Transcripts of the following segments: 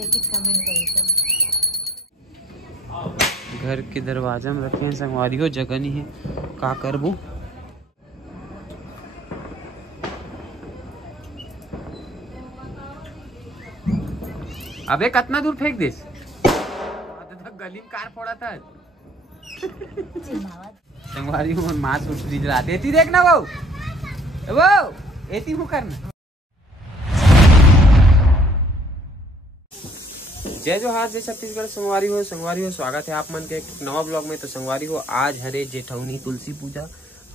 देखिए कमेंट करिए सब। घर के दरवाजा में रखे हैं संगवारी हो, जगह नहीं है, का करबू। अबे कितना दूर फेंक देस, गली में कार फोड़ा था। संगवारी हो मांस फ्रीज लाते थी, देखना वो ऐसी हूँ करना। जय जोहार, जय छत्तीसगढ़। संगवारी हो स्वागत है आप मन के एक नवा ब्लॉग में। तो संगवारी हो आज हरे जेठौनी तुलसी पूजा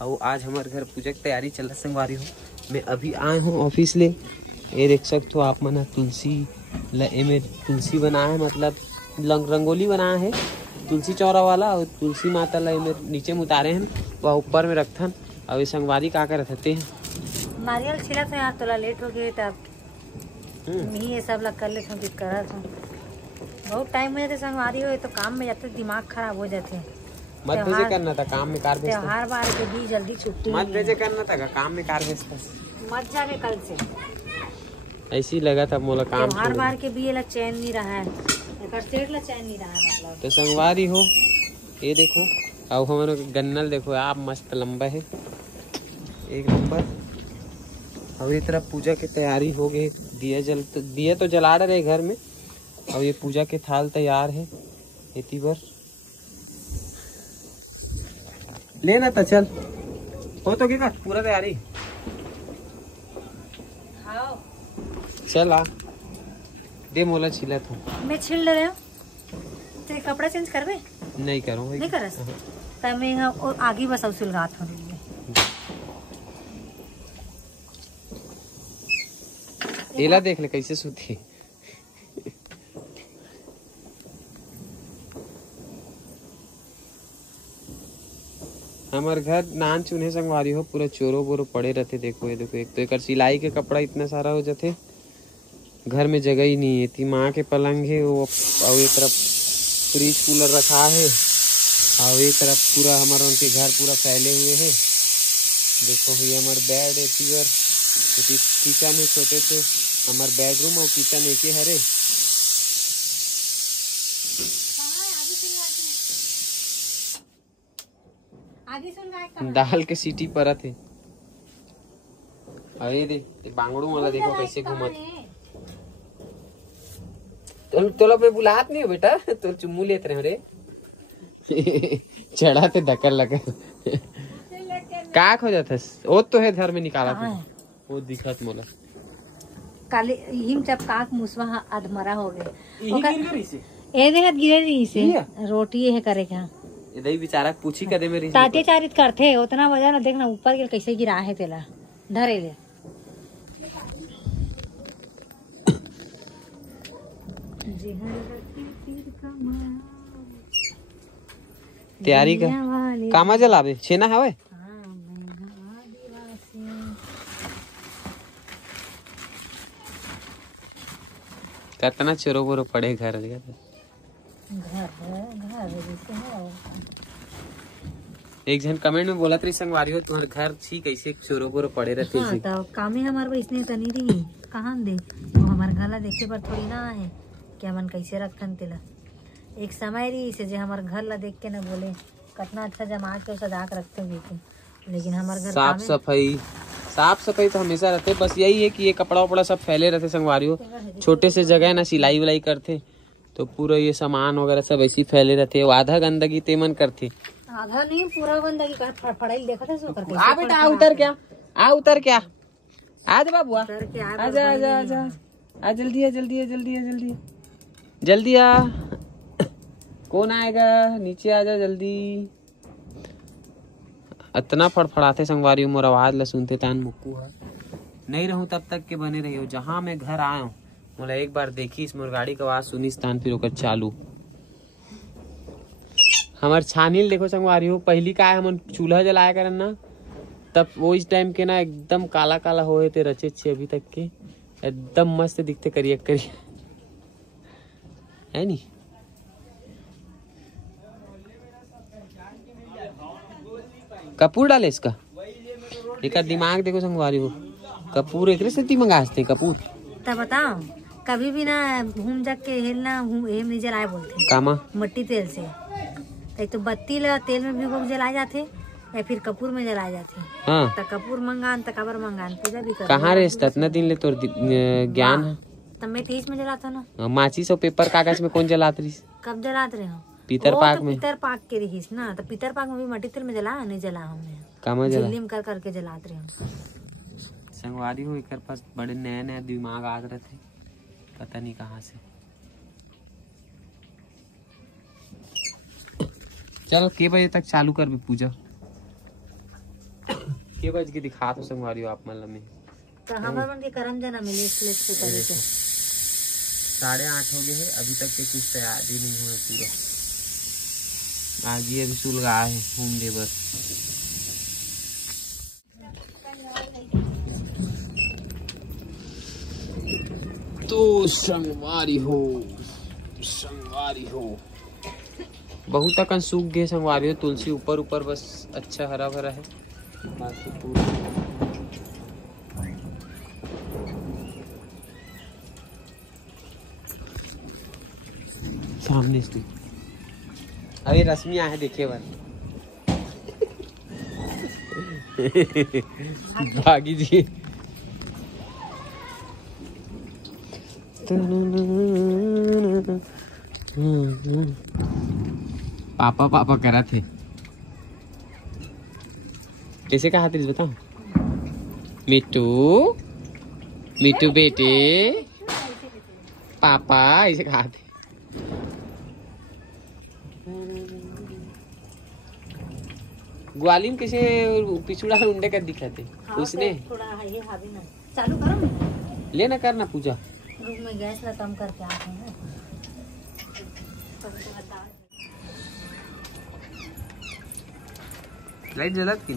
और आज हमारे घर पूजा की तैयारी चल रहा। संगवारी हो मैं अभी आए हूँ ऑफिस ले, ये देख सकते हो आप मन तुलसी में तुलसी बनाया है, मतलब रंगोली बनाया है तुलसी चौरा वाला, और तुलसी माता ला नीचे में उतारे हैं वह ऊपर में रखथन। और ये संगवारी का रहते हैं नारियल छिला था यार, तोला लेट हो गए तब ये सब लग कर लेते हैं, करत हूँ बहुत टाइम हो जाते संगवारी हो, तो काम में जाते दिमाग खराब हो जाते। मत भेजे करना था काम में कार भेजता, त्योहार बार के भी जल्दी छुट्टी मत भेजे करना था काम में कार भेजता, मत जाके कल से। ऐसी लगा था मोला काम त्योहार बार के भी चैन नहीं रहा है, सेठ ला चैन नहीं रहा है मतलब। तो संगवारी हो ये देखो, अब हमारे गन्नल देखो आप मस्त लंबा है एक नंबर। अब ये तरफ पूजा की तैयारी हो गई, दिया तो जला रहे घर में, और ये पूजा के थाल तैयार है। इतनी बार लेना था, चल हो तो क्या पूरा तैयारी। हाँ चल आ दे मोला छिला तू, मैं छिल ले रहा हूँ, तो कपड़ा चेंज करवे नहीं करूँ नहीं कर तब मैं आगे बस सुलगात हो। एला देख ले कैसे सूती। हमारे घर नान चुने संगवारी हो पूरा चोरो बोरो पड़े रहते। देखो ये देखो, एक तो एक सिलाई के कपड़ा इतना सारा हो जाते, घर में जगह ही नहीं है। ती माँ के पलंग है वो, और एक तरफ फ्रिज कूलर रखा है, और एक तरफ पूरा हमारा उनके घर पूरा फैले हुए है। देखो ये हमारे बेड है, फिगर किचन है छोटे से, हमारे बेडरूम और किचन एक ही हरे। दाल के सीटी परत है। अरे दे बांगड़ू वाला देखो कैसे घूमत। तोला पे बुलात नहीं हो बेटा, तो चुम्मू लेते रहे रे। चढ़ाते धक्कर लगे का खो जाता वो तो है घर में निकाला था वो दिखत मोला काले हिम जब काक मुसवा अधमरा हो गए ए देहत गिरे रही से रोटी है करे क्या इधर बेचारा पूछी कदे मेरी ताते चारित करथे उतना वजह ना देखना ऊपर के कैसे गिरा है तेला धरे ले। तैयारी का कामा जलावे छेना हवे। कितना चोरो बोरो पड़े घर एक जन कमेंट में बोला संगवारी हो तुम्हारे घर छी कैसे चोरो बोरो पड़े रहते। हाँ, तो कामे हमारे इसने तनी रही कहाँ दे वो हमारे गला देखे पर थोड़ी ना है कि हमन कैसे रखन तेला। एक समय रही से जो हमारे घर ला देख के ना बोले कितना अच्छा जमा के सजा के रखते हुए, लेकिन हमारे घर साफ सफाई तो हमेशा रहते। बस यही है कि ये कपड़ा वपड़ा सब फैले रहते संगवारी हो, छोटे से जगह ना सिलाई विलाई करते तो पूरा ये सामान वगैरह सब ऐसे फैले रहते। आधा गंदगी तेमन करते, आधा नहीं पूरा गंदगी कर फड़फड़ाई देखा था सो करके। आ बेटा आ उतर क्या आज बाबू आजा आजा आजा आ जल्दी आ जल्दी आ जल्दी आ जल्दी जल्दी आ। कौन आएगा नीचे आजा जल्दी। इतना फड़फड़ाते संगवारी उमर आवाज ला सुनते तान मुक्कू है नहीं रहूं तब तक के बने रही हो। जहां मैं घर आया हूँ मोला एक बार देखी इस मोर गाड़ी का आवाज सुनी स्थान फिर ओकर चालू। हमार छानील देखो संगवारी हो, पहली का है हम चूल्हा जलाया करन ना, तब वो इस टाइम के ना एकदम काला काला होए थे रचे छे अभी तक के एकदम मस्त दिखते करिए है नी। कपूर डाले इसका, एक दिमाग देखो संगवारी हो, कपूर एक से मंगाते कपूर। तब बताओ कभी भी ना घूम जग के हेलना एम नहीं जलाए बोलते कामा मट्टी तेल से। तो बत्ती ला तेल में भिगो के जलाए जाते या फिर कपूर में जलाए जाते। हाँ तो कपूर मंगान तो कबर मंगान पूजा भी कर। कहाँ रे इतना दिन ले तोर ज्ञान है? तब मैं 30 में जलाता ना। माचिस और पेपर कागज में कौन जलात रही? कब जलाते रहे हो? पीतर पाक में। पीतर पाक के रहीस ना, तो पीतर पाक में भी मट्टी तेल में जला नहीं जला हमने। कामा जला झिल्ली में कर करके जलाते रहे हम। संगवारी हो एक पास बड़े नए नए दिमाग आ रहे थे, पता नहीं कहाँ से। चलो के बजे तक चालू कर भी पूजा? के बज के दिखा तो संगवारी हो आप मतलब में तो हमारे मन के करम जना मिले इसलिए से करे के 8:30 हो गए हैं, अभी तक के कुछ तैयारी नहीं हुए पूरा। आगे अभी सुलगा है होम डे बस। तो संगवारी हो बहुत तक सूख गए संगवारी हो। तुलसी ऊपर ऊपर बस अच्छा हरा भरा है, बाकी पूरा सामने से। अरे रश्मि आहे देखे बार भागी जी। पापा पापा करा थे कैसे कहा थे बताओ? मिट्टू मिट्टू बेटे पापा ऐसे कहा थे। ग्वालिन कैसे पिछुड़ा उंडे कर दिखाते उसने। थोड़ा ये हावी ना चालू करो लेना करना पूजा रूम में गैस ला कम करके आते हैं। लाइट जलत की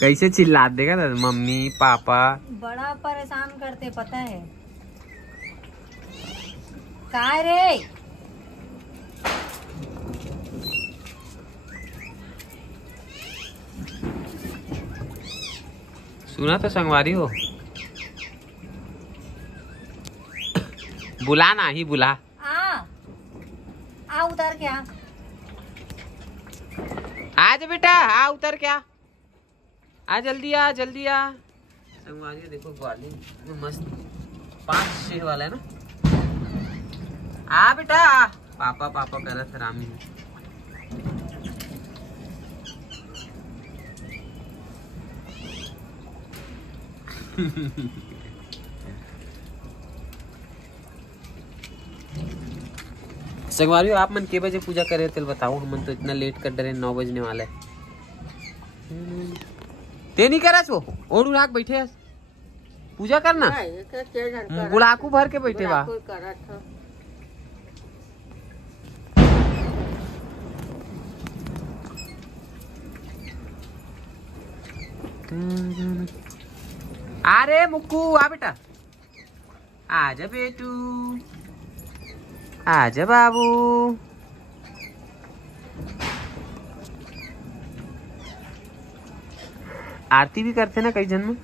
कैसे चिल्ला देगा ना मम्मी पापा। बड़ा परेशान करते पता है काय रे। सुना तो संगवारी हो बुला ना ही बुला। आ उतर के आज बेटा आ उतर क्या आ जल्दी आ संगवारी देखो ग्वालिन मस्त 5 शेर वाला है ना। आ बेटा पापा पापा कर रहा था रामी। संगवारी आप मन के बजे पूजा करे थे बताओ? हम तो इतना लेट कर डरे 9 बजने वाला है। ते नहीं करा सो ओढ़ उड़ा बैठे पूजा करना गुड़ाकू भर के बैठे बा। अरे मुक्कू आ बेटा आजा बेटू आजा बाबू। आरती भी करते ना कई जन्म।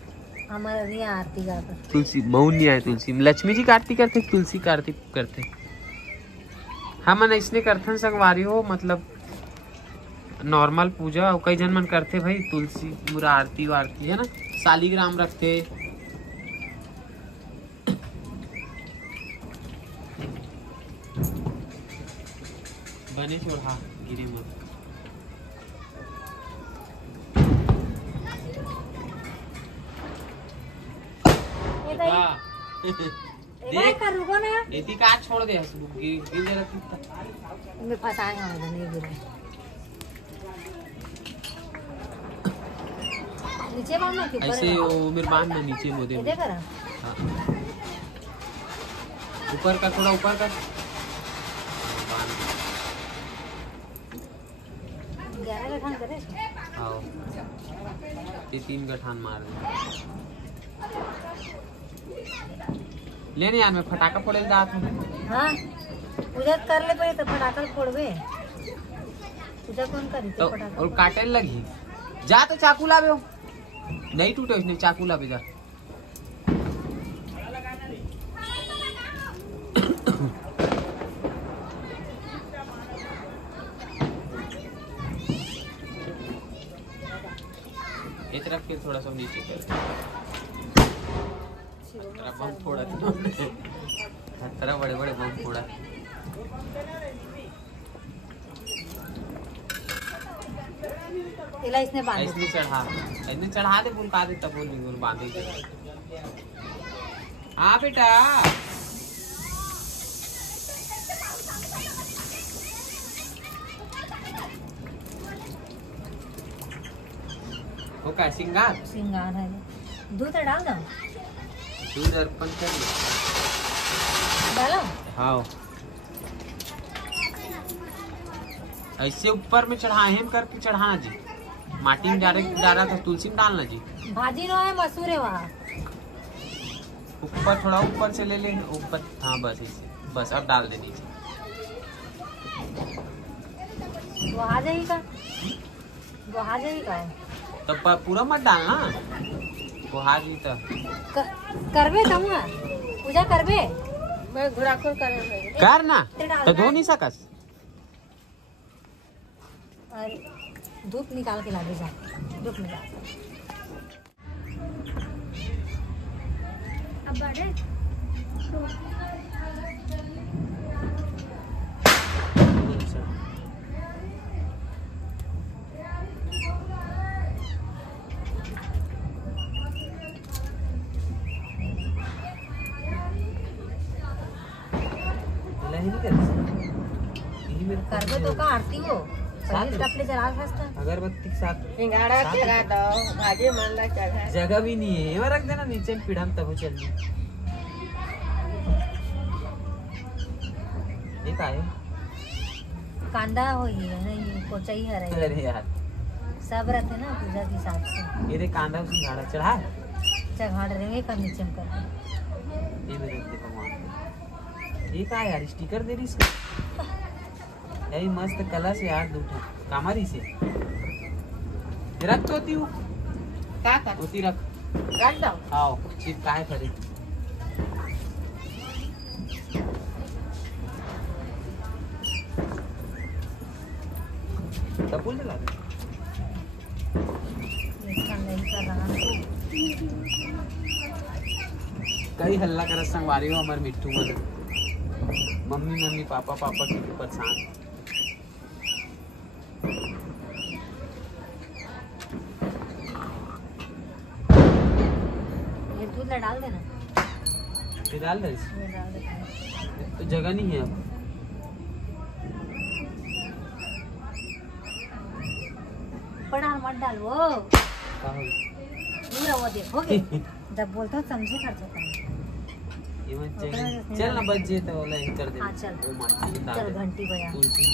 हमारे यहाँ आरती गाता तुलसी मऊन नहीं आए तुलसी लक्ष्मी जी का आरती करते तुलसी का आरती करते। हम इसने करथन संगवारी हो मतलब नॉर्मल पूजा और कई जन मन करते भाई तुलसी पूरा आरती वारती है ना शालिग्राम रखते। बने छोड़ा गिरी मत। रुको ना एती का छोड़ दे गिर जरा मैं फंसाएगा नहीं गिरे नीचे बांधना कि ऊपर ऐसे वो मेरे बांध में नीचे मोदे इधर करा। हाँ। ऊपर का थोड़ा ऊपर का 11 गठान करे आओ ये 3 गठान मार दे लेने यार मैं फटाका फोड़े दात हूं। हां पूजा कर ले पहले तो फटाका फोड़बे। पूजा कौन करी तो फटाका और काटे लगी जा तो चाकू लावे हो नहीं टूटे उसने चाकू ला इधर। ये तरफ फिर थोड़ा सा नीचे कर बम फोड़ा तरह बड़े बड़े बम फोड़ा। इसने चढ़ा दे बुलका दे तब बोल बांधे। हाँ बेटा वो क्या सिंगार है। दूध डाल दो। दूध अर्पण कर डालो। हाँ ऐसे ऊपर में चढ़ा हेम करके चढ़ाना जी। माटी में डाला था तुलसी में डालना जी। भाजी नो है मसूर है वहाँ ऊपर थोड़ा ऊपर से ले ले ऊपर। हाँ बस ऐसे बस अब डाल दे नीचे। वो आ जाएगा तो पूरा मत डालना वो हाजी तो करबे तुम पूजा करबे मैं घुड़ाखोर करना तो धो नहीं सकस। धूप निकाल के ला दे जा। धूप निकाल अब बढ़े करबे तो का आरती हो अपने जला सकता अगरबत्ती के साथ सिंगाड़ा चढ़ा दो भाजी मंडा चढ़ा। जगह भी नहीं है वो रख देना नीचे पीढ़ा में तब चल। ये का है कांदा हो ये नहीं कोचा ही है। अरे यार सब रहते ना पूजा के हिसाब से। ये देख कांदा सिंगाड़ा चढ़ा चढ़ा रहेंगे कर नीचे में कर। ये भी देखते भगवान ये का यार स्टिकर दे रही इसका। यही मस्त कलर से यार दूठा कामारी से रख तो होती हूँ क्या कर होती रख दो। आओ चिप काहे करे तबुल जला दे। इसका नहीं कर रहा कई हल्ला कर संगवारी हो हमारे मिट्टू मदद मम्मी पापा के परेशान। ये दूध डाल देना। ये डाल दे तो जगह नहीं है अब। बड़ा मत डाल वो पूरा वो देखोगे जब बोलता हूँ समझे खर्चा ये मत चल ना बच जे तो वाला कर दे। हाँ चल वो माटी डाल चल दे घंटी बजा। तुलसी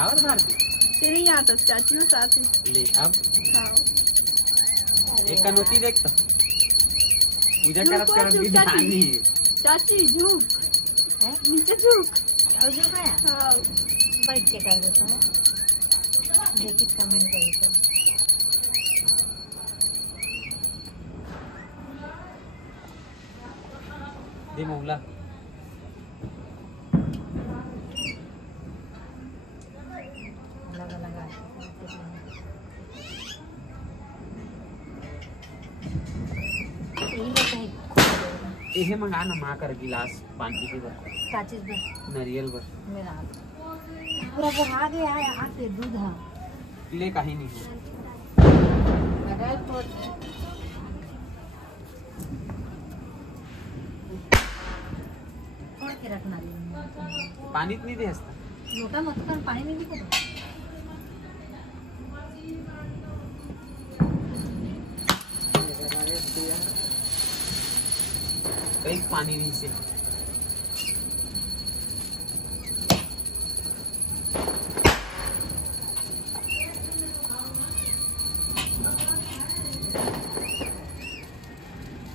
और मार दे तेरे यहाँ तो चाची हो साथ ही। ले अब हाँ एक कनोती देख तो पूजा करत भी ध्यान नहीं है। चाची झुक है नीचे झुक। और जो है हाँ बैठ के कर देता हूँ। देखिए कमेंट करिए सब। दे मोहला अलग अलग ये मंगा ना माँ कर गिलास पानी के बर का चीज में नारियल बर मेरा पूरा बढ़ा गया है आके दूध है ले कहीं नहीं हो छोड़ के रखना पानी नहीं दे हस्ता लोटा मत कर पानी में भी कर कई पानी नहीं से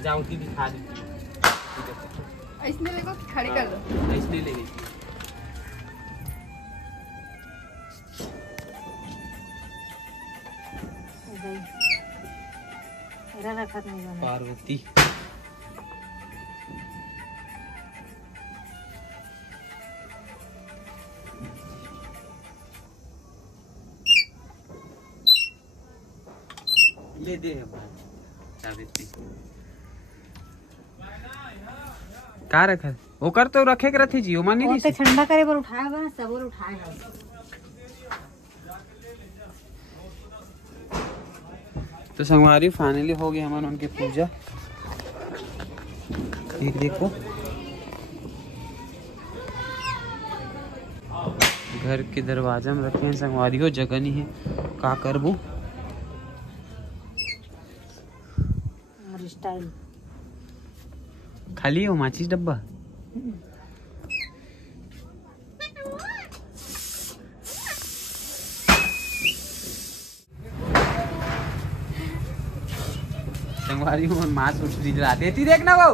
जाओ की दिखा देती इसने मेरे को खड़ी कर दो। इसलिए ले गई गई रखत नहीं बना पार्वती ले दे सावित्री का रखा ओकर तो रखे के रथी जी ओ मानी वो तो ठंडा करे पर उठाया बा सब और उठाया है। तो संगवारी फाइनली हो गई हमारे उनकी पूजा। एक देखो घर के दरवाजा में रखे हैं संगवारी हो जगह नहीं है का करबू और स्टाइल खाली हो माचिस डब्बा संगवारी हो माछ उछली जलाते एती देखना वो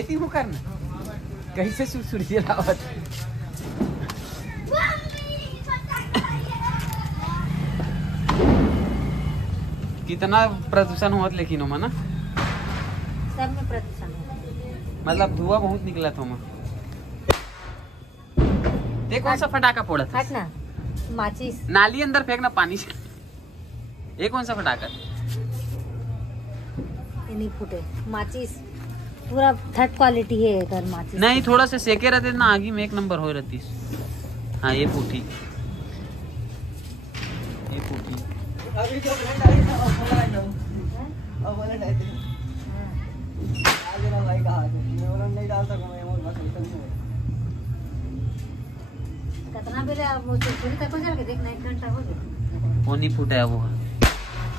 एती हूँ करना कैसे सुरसुरी जलावत कितना प्रदूषण हुआ लेकिन हो ना सब में प्रदूषण है। मतलब धुआं बहुत निकला था देख कौन सा फटाका फोड़ा था हट ना माचिस नाली अंदर फेंकना पानी से ये कौन सा फटाका ये नहीं फूटे माचिस पूरा थर्ड क्वालिटी है अगर माचिस नहीं थोड़ा सा सेके रहते ना आगे में एक नंबर हो रहती। हाँ ये फूटी कितना बेले अब वो चुरी तक हो जाएगा देखना 1 घंटा हो गया वो नहीं फूटा है वो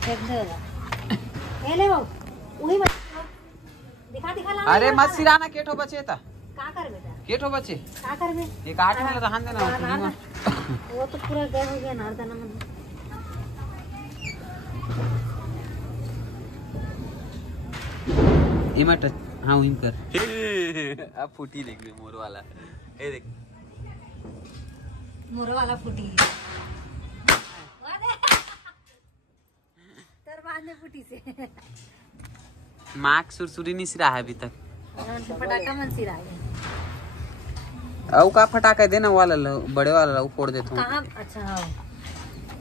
फेंक देगा ये ले वो वही मत दिखा दिखा ला अरे मत सिराना केठो बचे था का कर बेटा केठो बचे का कर बे एक 8 में रहन देना उतनी में वो तो पूरा गए हो गया नारदाना में इमा टच हाँ वहीं कर अब फूटी देख ले मोर वाला ये देख मोर वाला फूटी तर बाद में फूटी से मार्क सुरसुरी नहीं सिरा है अभी तक तो पटाखा मन सिरा है औ का फटाका देना वाला बड़े वाला वो फोड़ देता हूँ कहाँ अच्छा हाँ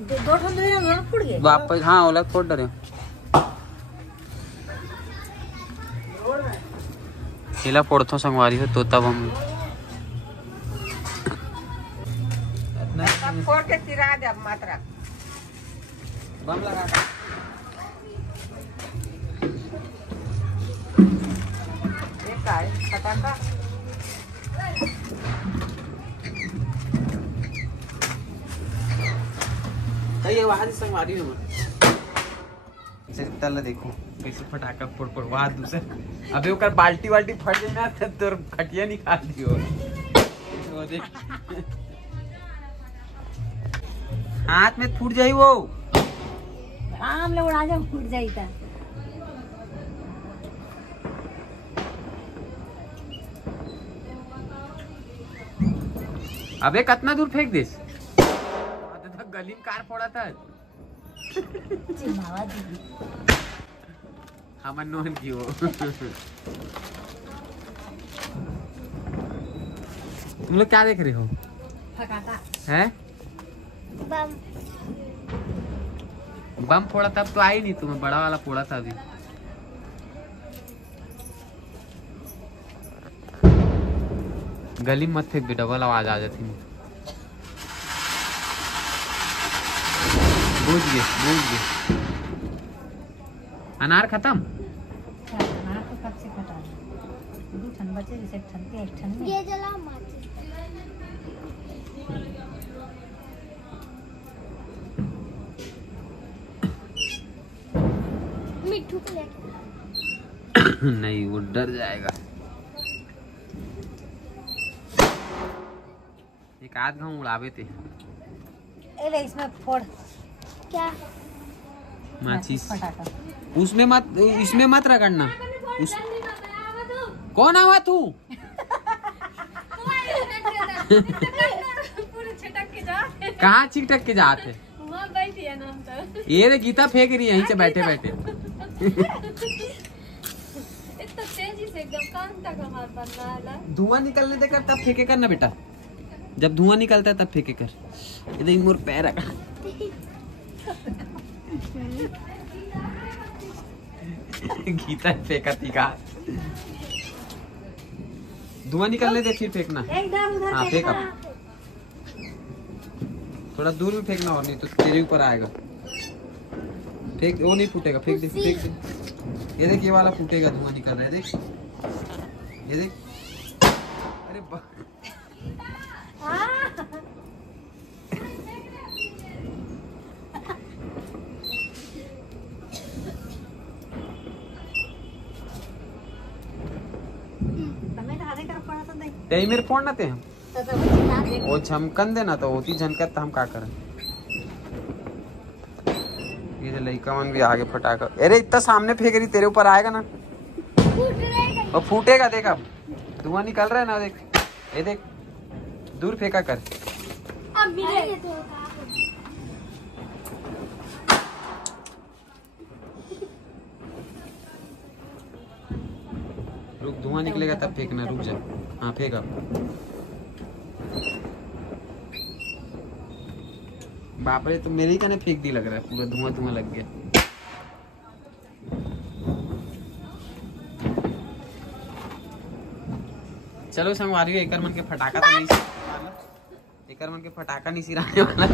दो ठंड दे रहा फूट गए वापस हाँ ओला फोड़ डरे केला फोड़तो संगवारी हो तोता बम फोड़ के चिरा दे मात्रा बम लगा एक का है फटाका ये वहां से संगवारी हो इसे तल देखो कैसे फटाका फोड़ फोड़ वहां दूसरे अबे ओकर बाल्टी वाल्टी फट जाए ना तो तोर खटिया निकाल दियो वो देख हाथ में फूट जाई वो आराम ले उड़ा जा फूट जाई था अबे कितना दूर फेंक देस तो गली में कार फोड़ा था चिल्लावा दी हमन नोहन की हो तुम लोग क्या देख रहे हो फटाका हैं बम बम फोड़ा तब तो आई नहीं तुम्हें बड़ा वाला फोड़ा था अभी गली मत फेंक भी डबल आवाज आ जाती है बूझ गए अनार खत्म अनार तो कब से खटा है 2 ठंड बचे जैसे ठंड के 1 ठंड ये जला माचिस मिट्टू को लेके नहीं वो डर जाएगा एक आध घाव उड़ावे थे ए ले इसमें फोड़ क्या माचिस फटाका उसमें मत इसमें मत रगड़ना उस कौन आवा तू पूरे छिटक के जा कहाँ चिटक के जाते वहां बैठी क्या नाम था? ये रे गीता फेंक रही है यहीं से बैठे बैठे। इतना तेजी से एकदम कान तक हमार बनना है। धुआं निकलने देकर तब फेंके कर ना बेटा, जब धुआं निकलता है तब फेंके कर। ये देख मोर पैर रखा। गीता फेंका तीखा। धुआं निकलने दे फिर फेंकना। एकदम उधर हाँ फेंक अब। थोड़ा दूर में फेंकना और नहीं तो तेरे ऊपर आएगा। फेंक, वो नहीं फूटेगा, फेंक दे फेंक दे। ये देख ये वाला फूटेगा, धुआं निकल रहा है देख, ये देख। अरे ते मेरे फोन ना ते हम वो झमकन देना तो होती झनकत हम का करें। ये लड़का मन भी आगे फटाका। अरे इतना सामने फेंक रही, तेरे ऊपर आएगा ना, वो फूटेगा। देख अब धुआं निकल रहा है ना, देख ये देख, दूर फेंका कर। अब मिले तो रुक, धुआं निकलेगा तब फेंकना, रुक जा। हाँ फेंक अब। बाप रे, तो मेरे ही कहने फेंक दी लग रहा है, पूरा धुआं धुआं लग गया। चलो संगवारी, एकर मन के फटाका तो नहीं, एकर मन के फटाका नहीं सिराने वाला।